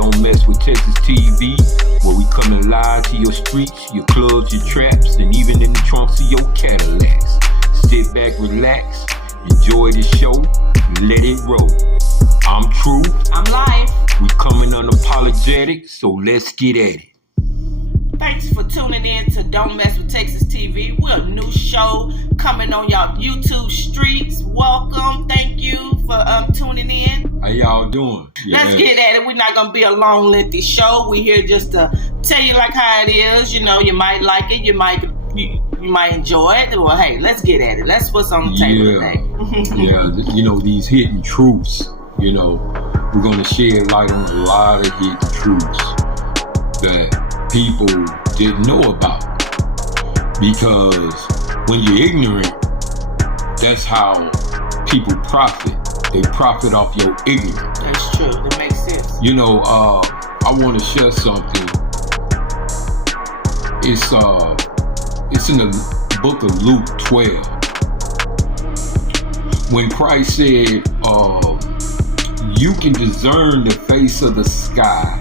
Don't Mess with Texas TV, where we coming live to your streets, your clubs, your traps, and even in the trunks of your Cadillacs. Sit back, relax, enjoy the show, let it roll. I'm Truth. I'm Life. We coming unapologetic, so let's get at it. Thanks for tuning in to Don't Mess with Texas TV. We're a new show coming on y'all YouTube streets. Welcome. Thank you for tuning in. How y'all doing? Let's get at it. We're not going to be a long, lengthy show. We're here just to tell you like how it is. You know, you might like it. You might enjoy it. Well, hey, let's get at it. Let's what's on the table today. Yeah, you know, these hidden truths, you know, we're going to shed light on a lot of hidden truths that people didn't know about, because when you're ignorant, that's how people profit. They profit off your ignorance. That's true. That makes sense. You know, I want to share something. It's in the book of Luke 12 when Christ said, you can discern the face of the sky.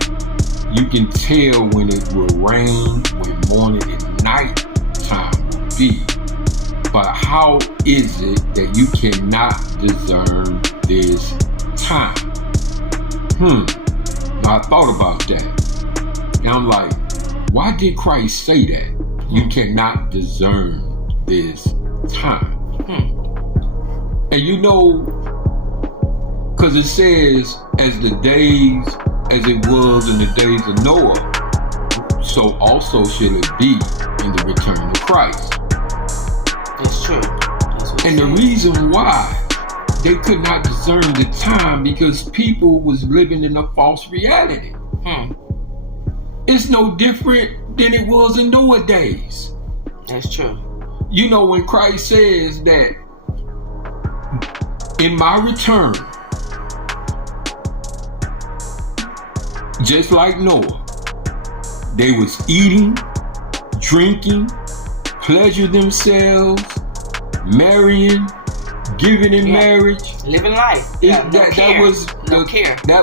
You can tell when it will rain, when morning and night time will be. But how is it that you cannot discern this time? Now I thought about that. And I'm like, why did Christ say that? You cannot discern this time. And you know, because it says, as the days as it was in the days of Noah, so also shall it be in the return of Christ. That's true. And the reason why they could not discern the time, because people was living in a false reality. It's no different than it was in Noah days. That's true. You know, when Christ says that in my return, just like Noah, they was eating, drinking, pleasure themselves, marrying, giving in marriage, living life. That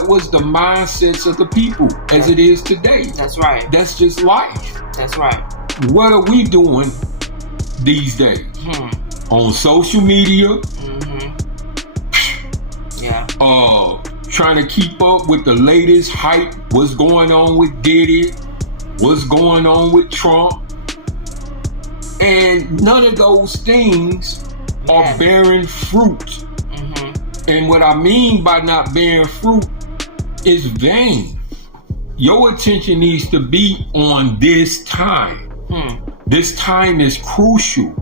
was the mindsets of the people as it is today. That's right. That's just life. That's right. What are we doing these days? On social media? Trying to keep up with the latest hype. What's going on with Diddy? What's going on with Trump? And none of those things are bearing fruit. And what I mean by not bearing fruit is vain. Your attention needs to be on this time. This time is crucial.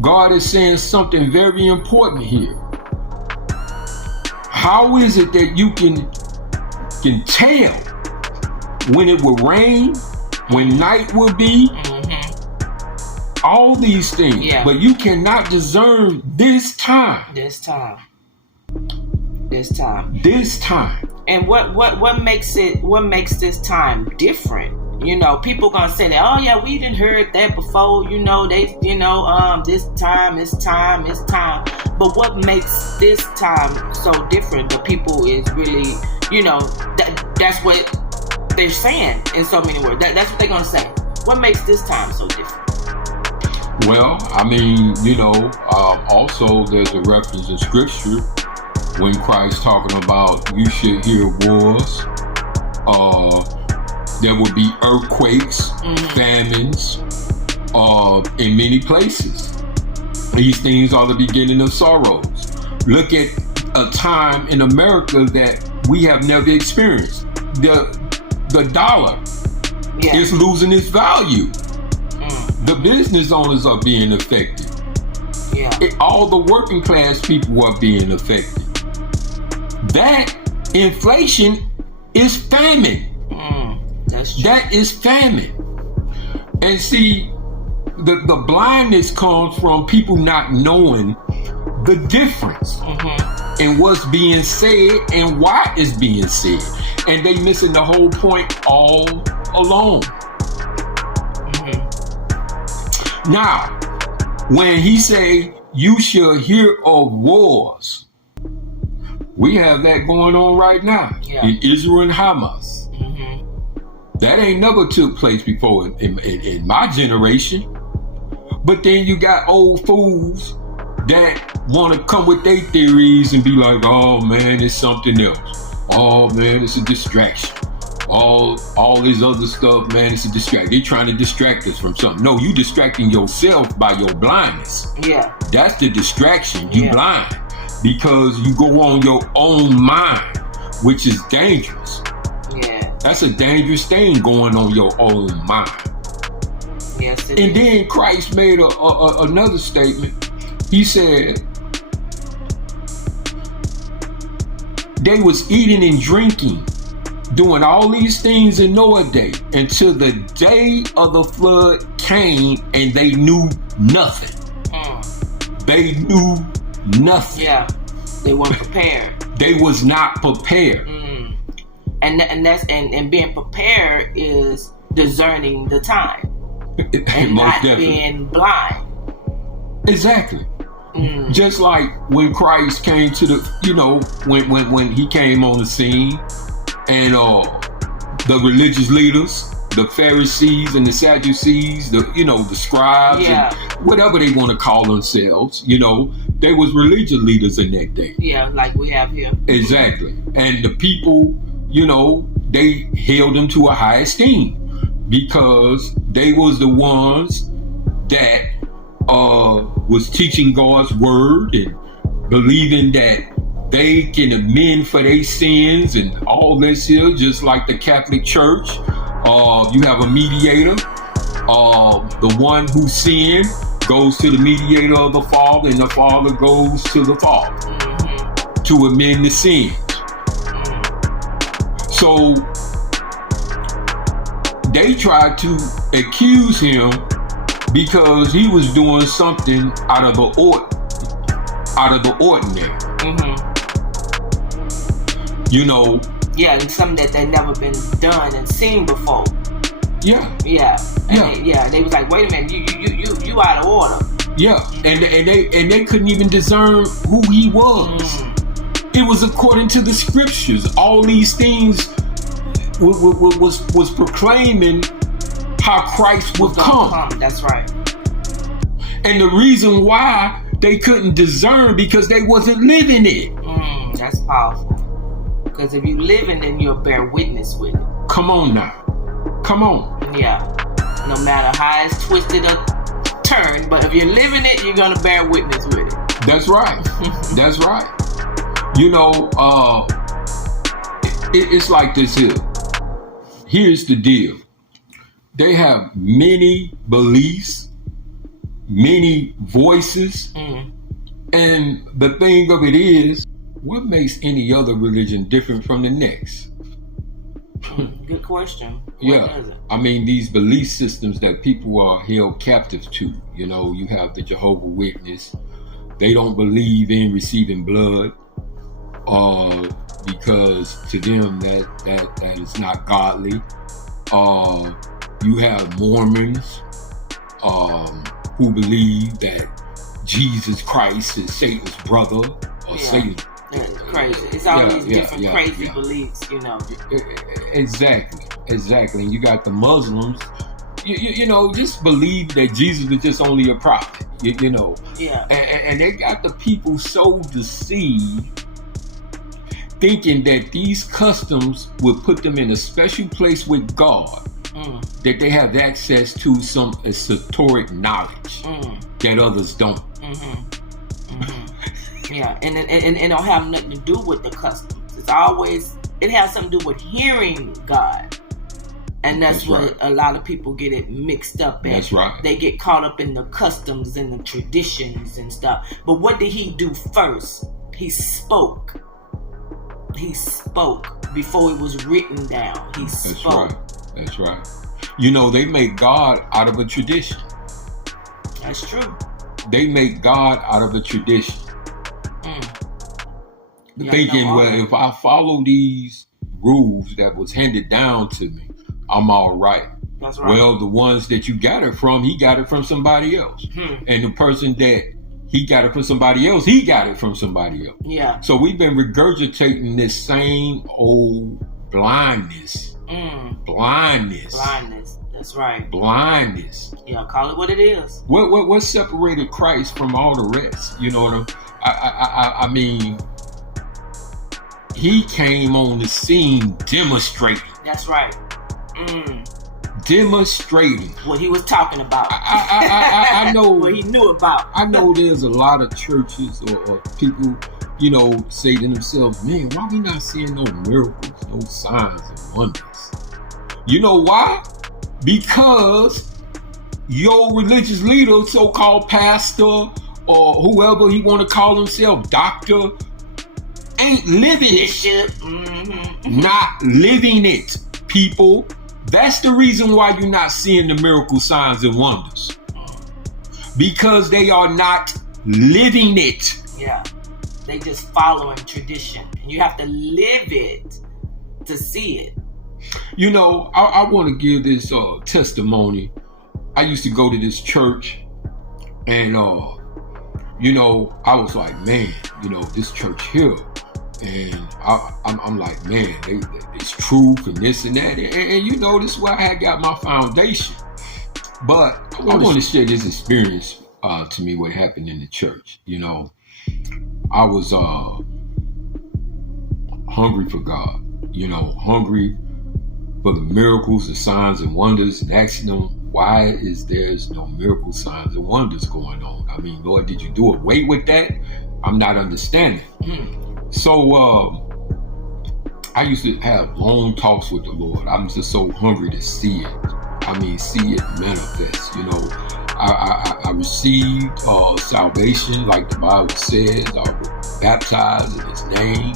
God is saying something very important here. How is it that you can tell when it will rain, when night will be, all these things, but you cannot discern this time. This time. And what makes this time different? You know, people gonna say that, oh yeah, we didn't heard that before. You know, this time is time. But what makes this time so different? The people is really, you know, that's what they're saying in so many words. That's what they're gonna say. What makes this time so different? Well, I mean, you know, also there's a reference in scripture when Christ talking about you should hear wars. There will be earthquakes, famines, in many places. These things are the beginning of sorrows. Look at a time in America that we have never experienced. The dollar is losing its value. The business owners are being affected. All the working class people are being affected. That inflation is famine. That's true. That is famine. And see, the blindness comes from people not knowing the difference in what's being said and why it's being said. And they missing the whole point all along. Now, when he say you shall hear of wars, We have that going on right now in Israel and Hamas. That ain't never took place before in my generation. But then you got old fools that want to come with their theories and be like, oh man, it's something else. Oh man, it's a distraction. All this other stuff, man, it's a distraction. They're trying to distract us from something. No, you distracting yourself by your blindness. Yeah. That's the distraction. You blind. Because you go on your own mind, which is dangerous. Yeah. That's a dangerous thing, going on your own mind. Yes, it is. Then Christ made another statement. He said, they was eating and drinking, doing all these things in Noah's day, until the day of the flood came, and they knew nothing. They knew nothing. Yeah, they weren't prepared. They was not prepared. And being prepared is discerning the time and not being blind. Exactly. Just like when Christ came to the, when he came on the scene, and the religious leaders, the Pharisees and the Sadducees, the scribes, and whatever they want to call themselves, they was religious leaders in that day. Yeah, like we have here. Exactly. And the people, they held them to a high esteem because they was the ones that was teaching God's word and believing that they can amend for their sins and all this here, just like the Catholic Church. You have a mediator. The one who sinned goes to the mediator of the Father, and the Father goes to the Father to amend the sins. So they tried to accuse him because he was doing something out of the ordinary. Yeah, and something that never been done and seen before. Yeah. They was like, wait a minute, you out of order. Yeah, and they couldn't even discern who he was. It was according to the scriptures. All these things was proclaiming how Christ would come. That's right. And the reason why they couldn't discern, because they wasn't living it. That's powerful. Because if you live in it, you'll bear witness with it. Come on now. Come on. Yeah. No matter how it's twisted or turned, but if you're living it, you're going to bear witness with it. That's right. That's right. It's like this here. Here's the deal. They have many beliefs, many voices, and the thing of it is, what makes any other religion different from the next? Good question. I mean, these belief systems that people are held captive to. You have the Jehovah's Witness. They don't believe in receiving blood, because to them that is not godly. You have Mormons who believe that Jesus Christ is Satan's brother or Satan. It's crazy. It's all these different crazy beliefs, Exactly. And you got the Muslims, just believe that Jesus is just only a prophet, Yeah. And they got the people so deceived, thinking that these customs would put them in a special place with God, that they have access to some esoteric knowledge that others don't. Yeah, and it don't have nothing to do with the customs. It has something to do with hearing God. And that's what right. A lot of people get it mixed up in. That's right. They get caught up in the customs and the traditions and stuff. But what did he do first? He spoke. He spoke before it was written down. He spoke. That's right. You know, they make God out of a tradition. That's true. They make God out of a tradition. Thinking, well, if I follow these rules that was handed down to me, I'm all right. That's right. Well, the ones that you got it from, he got it from somebody else. And the person that he got it from somebody else. He got it from somebody else. Yeah. So we've been regurgitating this same old blindness. Blindness. That's right. Blindness. Yeah, call it what it is. What separated Christ from all the rest? You know what I mean, he came on the scene demonstrating. That's right. Demonstrating what he was talking about. I know what he knew about. I know there's a lot of churches or people, you know, say to themselves, man, why we not seeing no miracles, no signs and wonders? You know why? Because your religious leader, so-called pastor or whoever he want to call himself, doctor, ain't living it. Not living it, people. That's the reason why you're not seeing the miracle signs and wonders. Because they are not living it. Yeah. They just following tradition. And you have to live it to see it. You know, I want to give this testimony. I used to go to this church and, you know, I was like, man, you know, this church here. And I'm like, man, it's truth and this and that. And you know, this is where I had got my foundation. But I want to share this experience to me, what happened in the church. You know, I was hungry for God, you know, hungry for the miracles, the signs and wonders, and asking them, why is there's no miracle signs and wonders going on? I mean, Lord, did you do away with that? I'm not understanding. So I used to have long talks with the Lord. I'm just so hungry to see it. I mean, see it manifest. You know, I received salvation, like the Bible says. I was baptized in His name.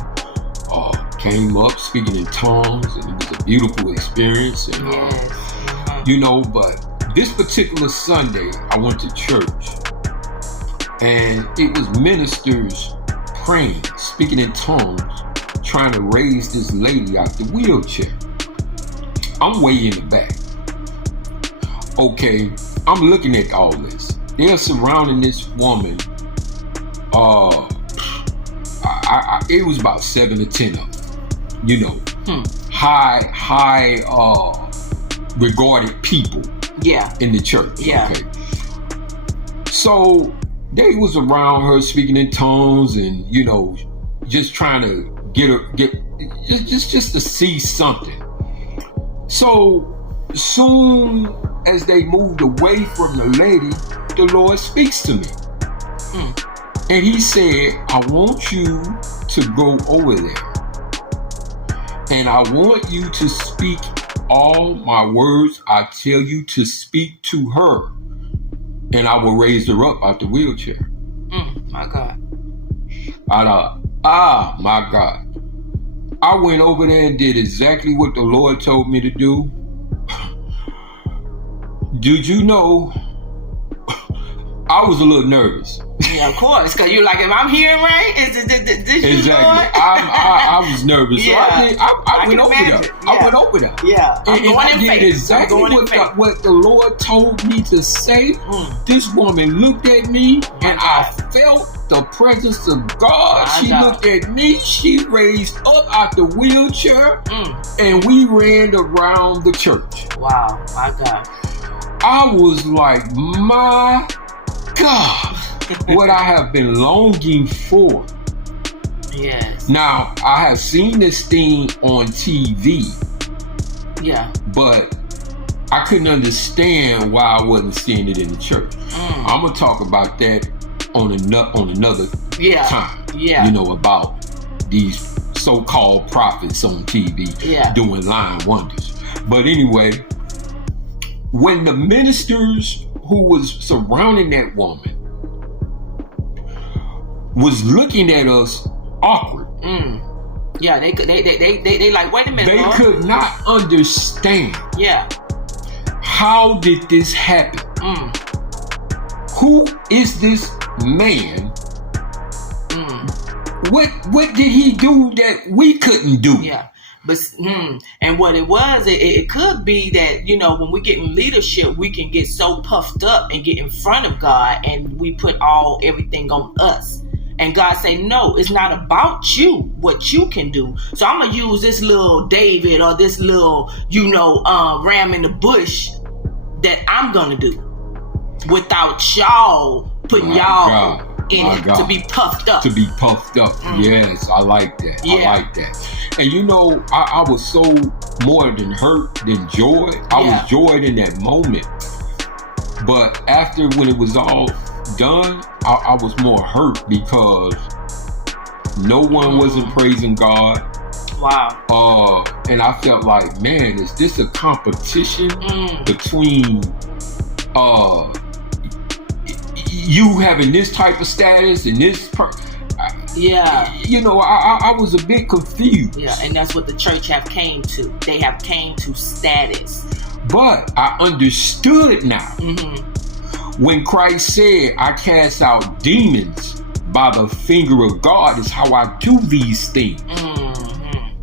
Came up speaking in tongues, and it was a beautiful experience. And you know, but this particular Sunday, I went to church, and it was ministers praying, speaking in tongues, trying to raise this lady out the wheelchair. I'm way in the back. Okay, I'm looking at all this. They're surrounding this woman. It was about 7 to 10 of them. You know, high regarded people. Yeah. In the church. Yeah. Okay. So they was around her speaking in tongues and, you know, just trying to get just to see something. So soon as they moved away from the lady, the Lord speaks to me. And He said, I want you to go over there. And I want you to speak all my words I tell you to speak to her. And I will raise her up out the wheelchair. My God. My God. I went over there and did exactly what the Lord told me to do. Did you know? I was a little nervous. Yeah, of course, because you're like, if I'm hearing right, is this you, exactly. Lord? I was nervous. Yeah. So I went over there. Yeah. I went over there. Yeah. And I did exactly what the Lord told me to say. This woman looked at me, and I felt the presence of God. She looked at me. She raised up out the wheelchair, and we ran around the church. Wow, my God. I was like, my God, what I have been longing for. Yes. Now, I have seen this thing on TV. Yeah. But I couldn't understand why I wasn't seeing it in the church. I'm going to talk about that on another time. Yeah. You know, about these so-called prophets on TV doing lying wonders. But anyway, when the ministers who was surrounding that woman was looking at us awkward. Yeah, they like, wait a minute. They could not understand. Yeah. How did this happen? Who is this man? What did he do that we couldn't do? Yeah. But and what it was, it could be that, you know, when we get in leadership, we can get so puffed up and get in front of God, and we put everything on us. And God say, no, it's not about you, what you can do. So I'm gonna use this little David or this little, you know, ram in the bush that I'm gonna do without y'all putting y'all in it to be puffed up. To be puffed up. Yes, I like that. Yeah. I like that. And you know, I was so more than hurt than joy. I was joyed in that moment. But after, when it was all done, I was more hurt because no one wasn't praising God. Wow. And I felt like, man, is this a competition between you having this type of status and this you know, I was a bit confused. Yeah, and that's what the church have came to. They have came to status. But I understood now. When Christ said, I cast out demons by the finger of God is how I do these things.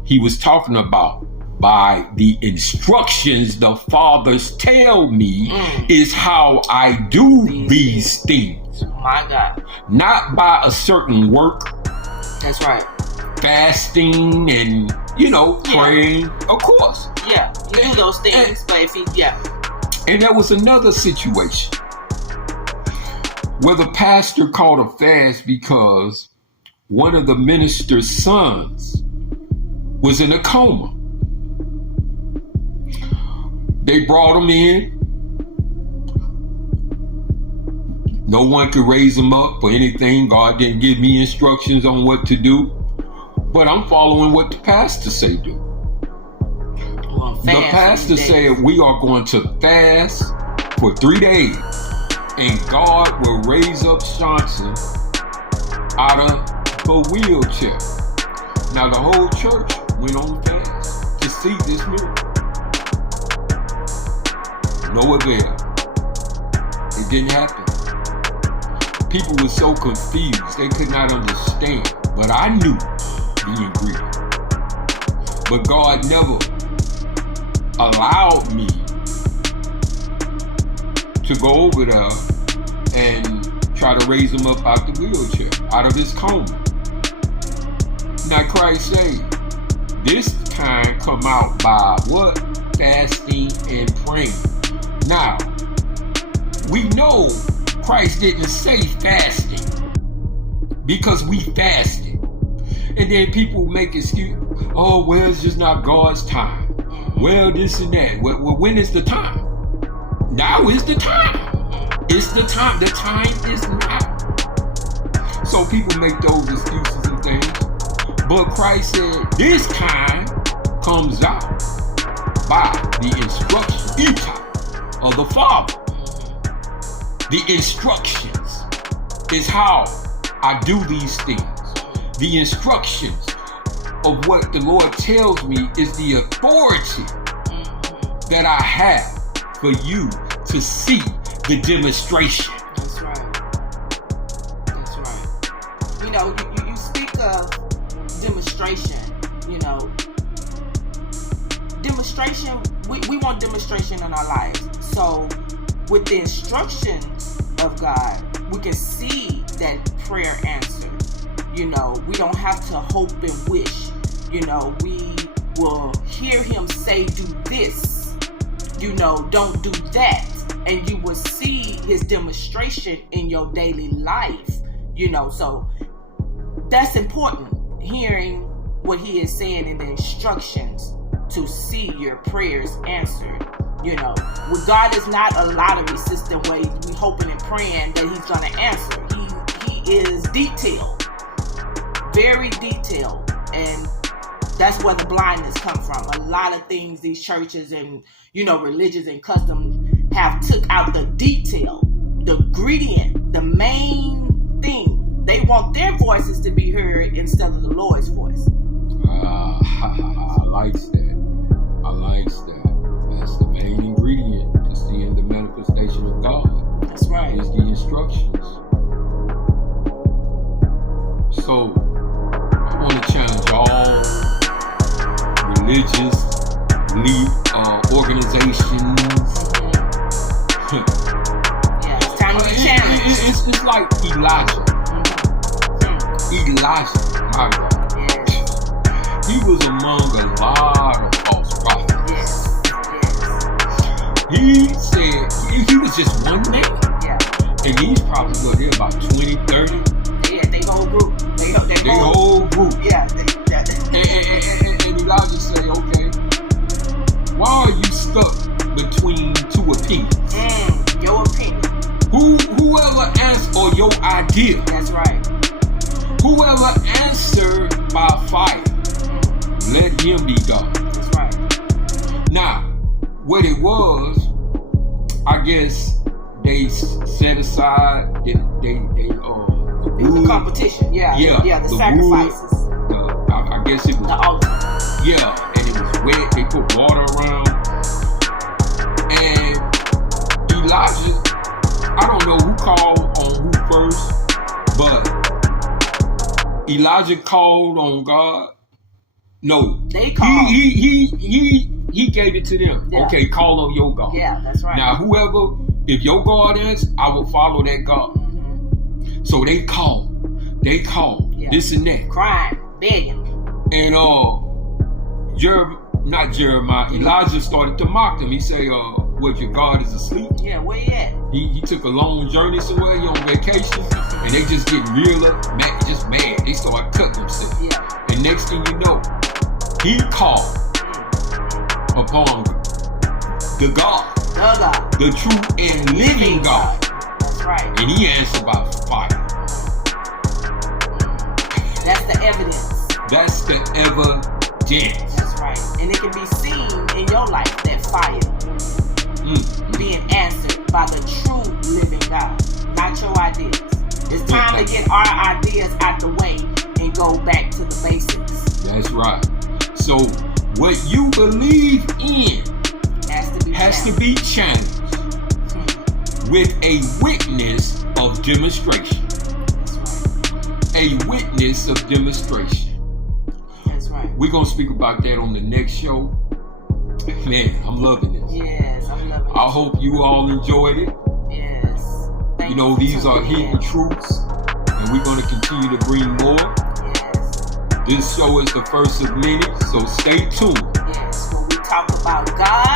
He was talking about by the instructions the fathers tell me is how I do these things. My God. Not by a certain work. That's right. Fasting and, you know, praying. Of course. Yeah, you do those things, but if he, And there was another situation where the pastor called a fast because one of the minister's sons was in a coma. They brought him in. No one could raise him up or anything. God didn't give me instructions on what to do. But I'm following what the pastor say do. The pastor said we are going to fast for 3 days. And God will raise up Johnson out of a wheelchair. Now the whole church went on fast to see this miracle. No avail. It didn't happen. People were so confused. They could not understand. But I knew the ingredient. But God never allowed me to go over there and try to raise him up out the wheelchair, out of his coma. Now Christ said, this kind come out by what? Fasting and praying. Now, we know Christ didn't say fasting because we fasted. And then people make excuse, oh, well, it's just not God's time. Well, this and that. Well, when is the time? Now is the time. It's the time. The time is now. So people make those excuses and things. But Christ said this kind comes out by the instruction of the Father. The instructions is how I do these things. The instructions of what the Lord tells me is the authority that I have for you to see the demonstration. That's right. That's right. You know, you speak of demonstration, you know. Demonstration, we want demonstration in our lives. So with the instructions of God, we can see that prayer answered. You know, we don't have to hope and wish. You know, we will hear him say, do this. You know, don't do that. And you will see his demonstration in your daily life. You know, so that's important. Hearing what he is saying in the instructions to see your prayers answered. You know, with God is not a lottery system where we hoping and praying that he's going to answer. He is detailed. Very detailed. And that's where the blindness come from. A lot of things these churches and, you know, religions and customs have took out the detail, the ingredient, the main thing. They want their voices to be heard instead of the Lord's voice. I like that. I like that. That's the main ingredient to seeing the manifestation of God. That's right. Is the instructions. So I want to challenge all religious organizations. Yeah, it's time to be challenged. It's like Elijah. Elijah, my God. Yes. He was among a lot of false prophets. Yes. He said he was just one man. Yeah. And these prophets were there about 20, 30. Yeah, they whole group. They whole group. Yeah. And Elijah said, okay, why are you stuck between two opinions? Your opinion. Whoever answered, or your idea. That's right. Whoever answered by fire, let him be God. That's right. Now, what it was, I guess they set aside the competition. Yeah. The sacrifices. I guess it was the altar. Yeah, and it was wet. They put water around, and Elijah, I don't know who called on who first, but Elijah called on God. No, they called. He gave it to them. Yeah. Okay, call on your God. Yeah, that's right. Now, if your God answers, I will follow that God. So they called. Yeah. This and that. Crying, begging. And not Jeremiah, Elijah started to mock them. He said, what, your God is asleep? Yeah, where you at? He took a long journey somewhere, he on vacation, and they just get real mad. They start cutting themselves. Yeah. And next thing you know, he called upon the God, the true and living God. That's right. And he answered by fire. That's the evidence. That's the evidence. That's right. And it can be seen in your life, that fire being answered by the true living God, not your ideas. It's time to get our ideas out the way and go back to the basics. That's right. So what you believe in has to be challenged with a witness of demonstration. A witness of demonstration. That's right. We're going to speak about that on the next show. Man, I'm loving this. Yes, I'm loving it. I hope you all enjoyed it. Yes. You know, these are hidden truths, and we're going to continue to bring more. Yes. This show is the first of many, so stay tuned. Yes, when we talk about God